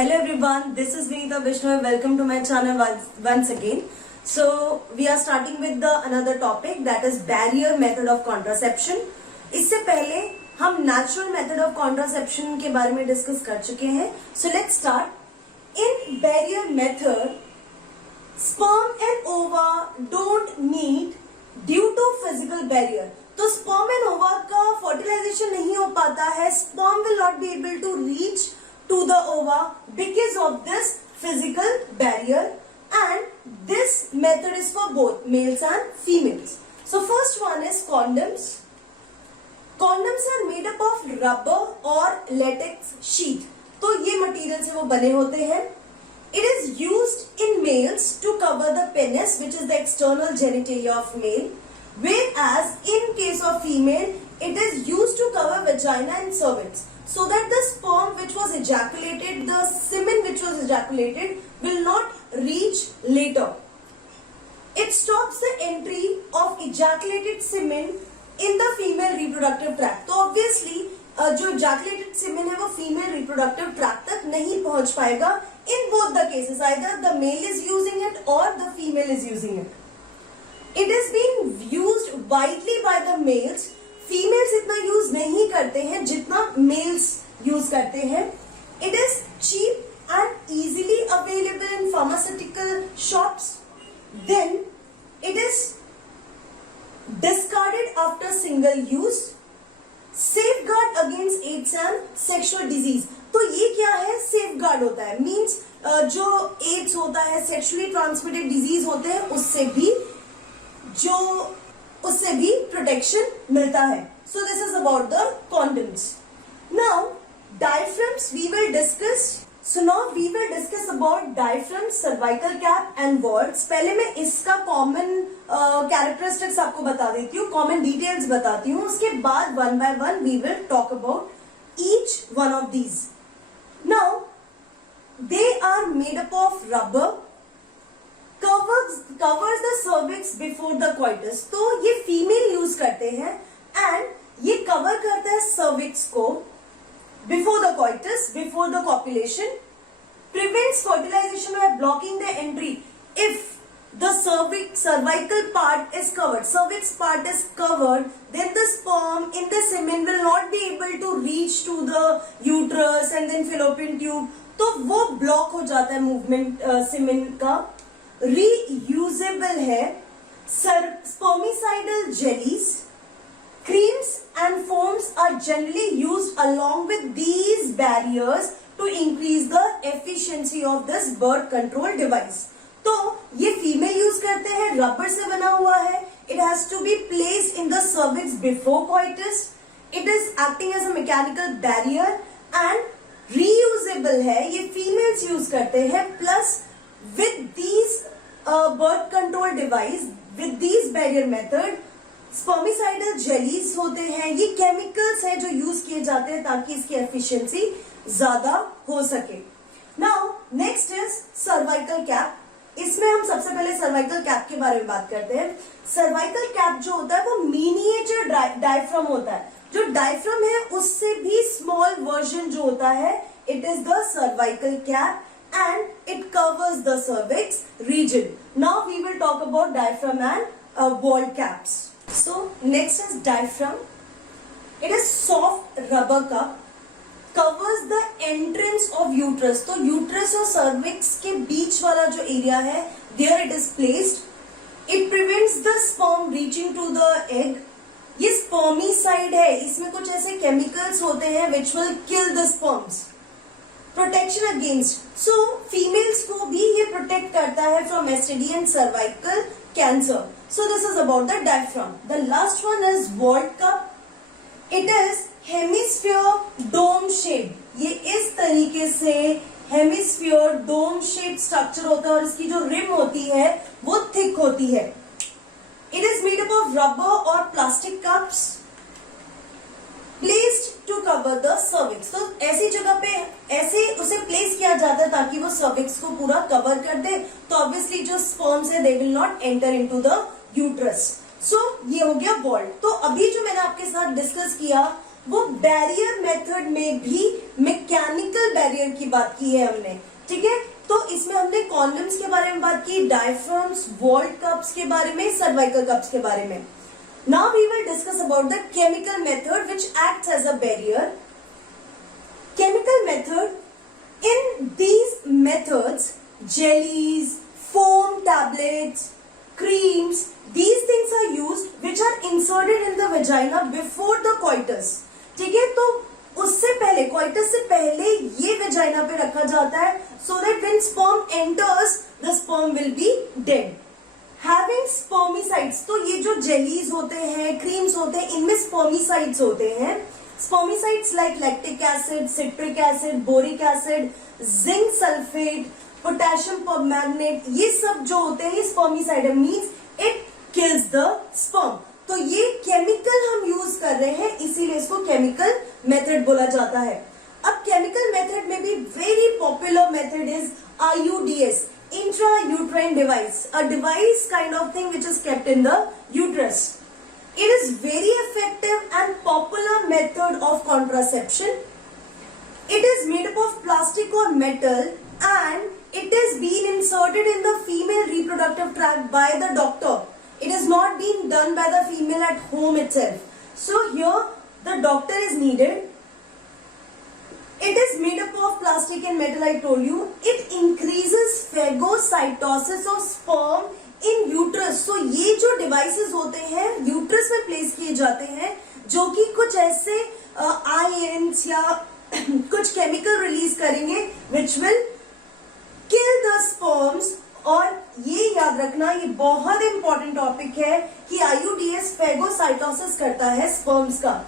Hello everyone, this is Vinita Vishnu. Welcome to my channel once again. So we are starting with the another topic, that is barrier method of contraception. इससे पहले हम natural method of contraception के बारे में discuss कर चुके हैं. So let's start. In barrier method, sperm and ova don't meet due to physical barrier. तो sperm and ova का fertilization नहीं हो पाता है. Sperm will not be able to reach to the ova because of this physical barrier, and this method is for both males and females. So first one is condoms. Condoms are made up of rubber or latex sheet. तो ये material से वो बने होते हैं. It is used in males to cover the penis, which is the external genitalia of male, whereas in case of female, it is used to cover vagina and cervix, so that the sperm which was ejaculated, the semen which was ejaculated, will not reach later. It stops the entry of ejaculated semen in the female reproductive tract. तो obviously जो ejaculated semen है वो female reproductive tract तक नहीं पहुंच पाएगा. In both the cases, either the male is using it or the female is using it. It is being used widely by the males. Females इतना use नहीं करते हैं जितना मेल्स यूज करते हैं. It is cheap and easily available in pharmaceutical shops. Then it is discarded after single use. Safeguard against AIDS and sexual disease. तो ये क्या है? सेफ गार्ड होता है, मीन्स जो एड्स होता है, सेक्सुअली ट्रांसमिटेड डिजीज होते हैं, उससे भी प्रोटेक्शन मिलता है. So this is about the condoms. Now diaphragms we will discuss. So now we will discuss about diaphragm, cervical cap and valves. पहले मैं इसका कॉमन कैरेक्टरिस्टिक्स आपको बता देती हूँ, कॉमन डिटेल्स बताती हूँ. उसके बाद one by one we will talk about each one of these. Now they are made up of rubber, covers the cervix before the coitus. तो ये फीमेल यूज करते हैं एंड ये कवर करता है cervix को before the coitus, before the copulation. Prevents fertilization by blocking the entry. If the cervical part is covered, cervix part is covered, then the sperm in the semen will not be able to reach to the uterus and then fallopian tube. तो वो block हो जाता है movement semen का. Reusable है. Spermicidal jellies, creams and foams are generally used along with these barriers to increase the efficiency of this birth control device. तो ये female use करते हैं, रबर से बना हुआ है. It has to be placed in the cervix before coitus. It is acting as a mechanical barrier and reusable है. ये फीमेल्स यूज करते हैं. Plus with these birth control device, with these barrier method, spermicidal jellies होते हैं. ये chemicals हैं जो use किए जाते हैं ताकि इसकी एफिशिएंसी ज्यादा हो सके. Now next is cervical cap. इसमें हम सबसे पहले सर्वाइकल कैप के बारे में बात करते हैं. सर्वाइकल कैप जो होता है वो मिनिएचर डायफ्राम होता है. जो डायफ्राम है उससे भी स्मॉल वर्जन जो होता है, it is the cervical cap and it covers the cervix region. Now we will talk about diaphragm and wall caps. So next is diaphragm. It is soft rubber cup, covers the entrance of uterus. तो uterus और cervix के बीच वाला जो area है, there it is placed. It prevents the sperm reaching to the egg. ये spermicide है, इसमें कुछ ऐसे chemicals होते हैं which will kill the sperms. Protection against, so females को भी ये प्रोटेक्ट करता है from STD and cervical cancer. So this is about the diaphragm. The last one is valve cup. It is hemisphere dome shape. ये इस तरीके से hemisphere dome shape structure होता है और इसकी जो रिम होती है वो थिक होती है. It is made up of rubber और plastic cups placed to cover the cervix. तो ऐसी जगह पे ऐसे उसे प्लेस किया जाता है ताकि वो cervix को पूरा कवर कर दे. तो ऑब्वियसली जो स्पर्म्स है they will not enter into the uterus. So ये हो गया वॉल्व. तो अभी जो मैंने आपके साथ डिस्कस किया वो बैरियर मेथड में भी मैकेनिकल बैरियर की बात की है हमने, ठीक है। तो इसमें हमने कॉन्डम्स के बारे में बात की, डायफ्राम्स, वॉल्ट कप्स के बारे में, सर्वाइकल कप्स के बारे में। Now we will discuss about the chemical method which acts as a barrier. Chemical method, in these methods, jellies, foam tablets, creams, these things are used which are inserted in the vagina before the coitus, ठीक है। तो उससे पहले, coitus से पहले ये vagina पे रखा जाता है so that when sperm enters the sperm will be dead. Having spermicides, तो ये जो jellies होते हैं, creams होते हैं, इनमें spermicides होते हैं। Spermicides like lactic acid, citric acid, boric acid, zinc sulfate, potassium permanganate, ये सब जो होते हैं spermicide means it kills the sperm. तो ये केमिकल हम यूज कर रहे हैं, इसीलिए इसको केमिकल मेथड बोला जाता है। अब केमिकल मेथड में भी very popular method is IUDs, intrauterine device, a device kind of thing which is kept in the uterus. It is very effective and popular method of contraception. It is made up of plastic or metal and it is being inserted in the female reproductive tract by the doctor. It is not being done by the female at home itself. So here the doctor is needed. It is made up of plastic and metal, I told you. It increases phagocytosis of sperm in uterus. So ये जो devices होते हैं uterus में place किए जाते हैं, जो कि कुछ ऐसे आयंस या कुछ केमिकल रिलीज करेंगे which will kill the sperms. और ये याद रखना, ये बहुत इंपॉर्टेंट टॉपिक है कि IUDs फेगोसाइटोसिस करता है स्पर्म्स का।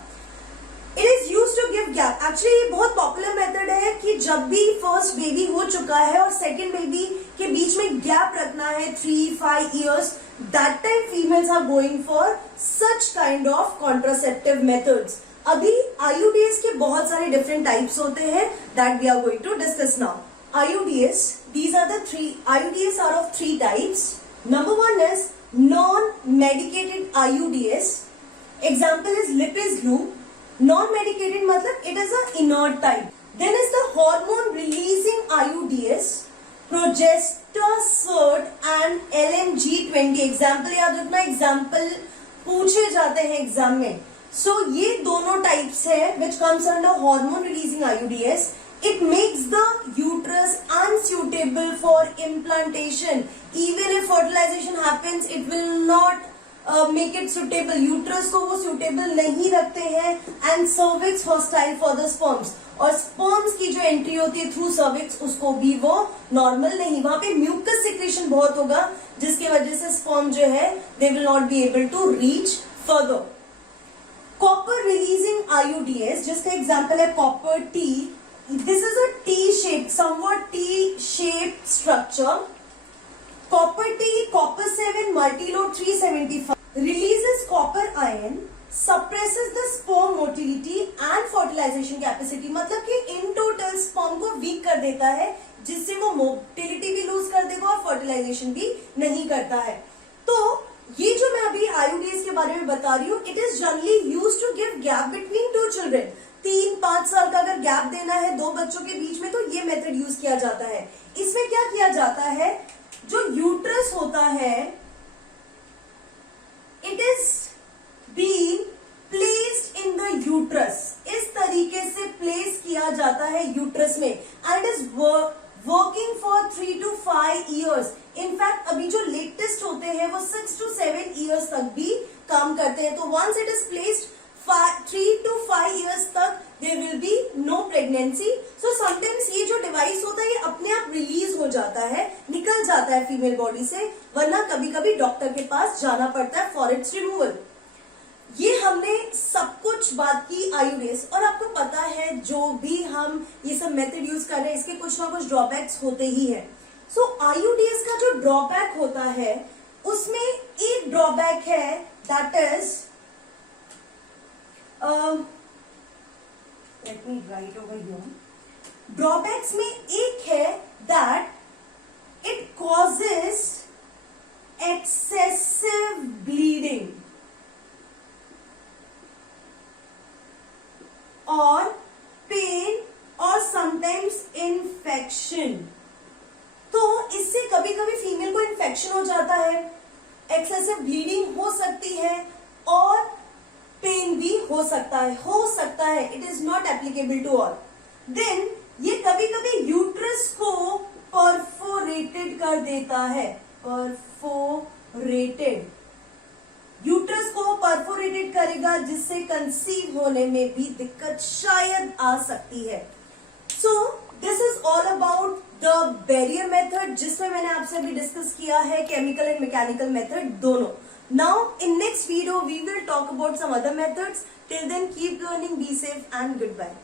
It is use to give gap. Actually ये बहुत पॉपुलर मेथड है कि जब भी फर्स्ट बेबी हो चुका है और सेकेंड बेबी के बीच में गैप रखना है 3-5 years, that time females are going for such kind of contraceptive methods. अभी IUDs के बहुत सारे डिफरेंट टाइप्स होते हैं that we are going to discuss now. IUDs, these are the three IUDs are of 3 types. Number 1 is non-medicated IUDs. Example is Lipids Loop. Non-medicated मतलब it is a inert type. Then is the hormone releasing IUDs, Progestasert and LMG20. Example याद रखना, example पूछे जाते हैं exam में। So ये दोनों types है which comes under hormone releasing IUDs. It makes the uterus unsuitable for implantation. Even if fertilization happens, it will not make it suitable. Uterus को वो सुटेबल नहीं रखते हैं and cervix hostile for the sperms, और sperms की जो entry होती है थ्रू सर्विक्स उसको भी वो नॉर्मल नहीं, वहां पे म्यूकस सिक्रेशन बहुत होगा जिसकी वजह से स्पर्म जो है they will not be able to reach further. Copper releasing IUDs, जिसका एग्जाम्पल है copper T. This is a T shape, somewhat T shape structure. Copper T, copper 7, multilode 375 releases copper ion, suppresses the sperm motility and fertilization capacity. मतलब कि in total sperm को weak कर देता है जिससे वो motility भी lose कर देगा और fertilization भी नहीं करता है। तो ये जो मैं अभी IUDs के बारे में बता रही हूँ, it is generally used to give gap between 2 children. 3-5 साल का अगर गैप देना है 2 बच्चों के बीच में तो ये मेथड यूज किया जाता है। इसमें क्या किया जाता है, जो यूट्रस होता है it is being placed in the uterus, इस तरीके से प्लेस किया जाता है यूट्रस में and is working for 3 to 5 years. In fact अभी जो लेटेस्ट होते हैं वो 6 to 7 years तक भी काम करते हैं। तो once it is placed 3 to 5 years तक there will be no pregnancy. So sometimes ये जो डिवाइस होता है ये अपने आप रिलीज हो जाता है, निकल जाता है फीमेल बॉडी से, वरना कभी कभी डॉक्टर के पास जाना पड़ता है फॉर इट्स रिमूवल। ये हमने सब कुछ बात की IUDs, और आपको पता है जो भी हम ये सब मेथड यूज कर रहे हैं इसके कुछ ना कुछ ड्रॉबैक्स होते ही है। सो IUDs का जो ड्रॉबैक होता है उसमें एक ड्रॉबैक है that is let me right over here. Drawbacks में एक है that it causes excessive bleeding. Infection हो जाता है, एक्सेसिव ब्लीडिंग हो सकती है और पेन भी हो सकता है. It is not applicable to all. Then ये कभी कभी यूट्रस को परफोरेटेड कर देता है. परफोरेटेड, यूट्रस को परफोरेटेड करेगा जिससे कंसीव होने में भी दिक्कत शायद आ सकती है. So this is all about the barrier method, जिसमें मैंने आपसे अभी डिस्कस किया है केमिकल एंड मैकेनिकल मेथड दोनों. Now in next video we will talk about some other methods. Till then keep learning, be safe and good bye.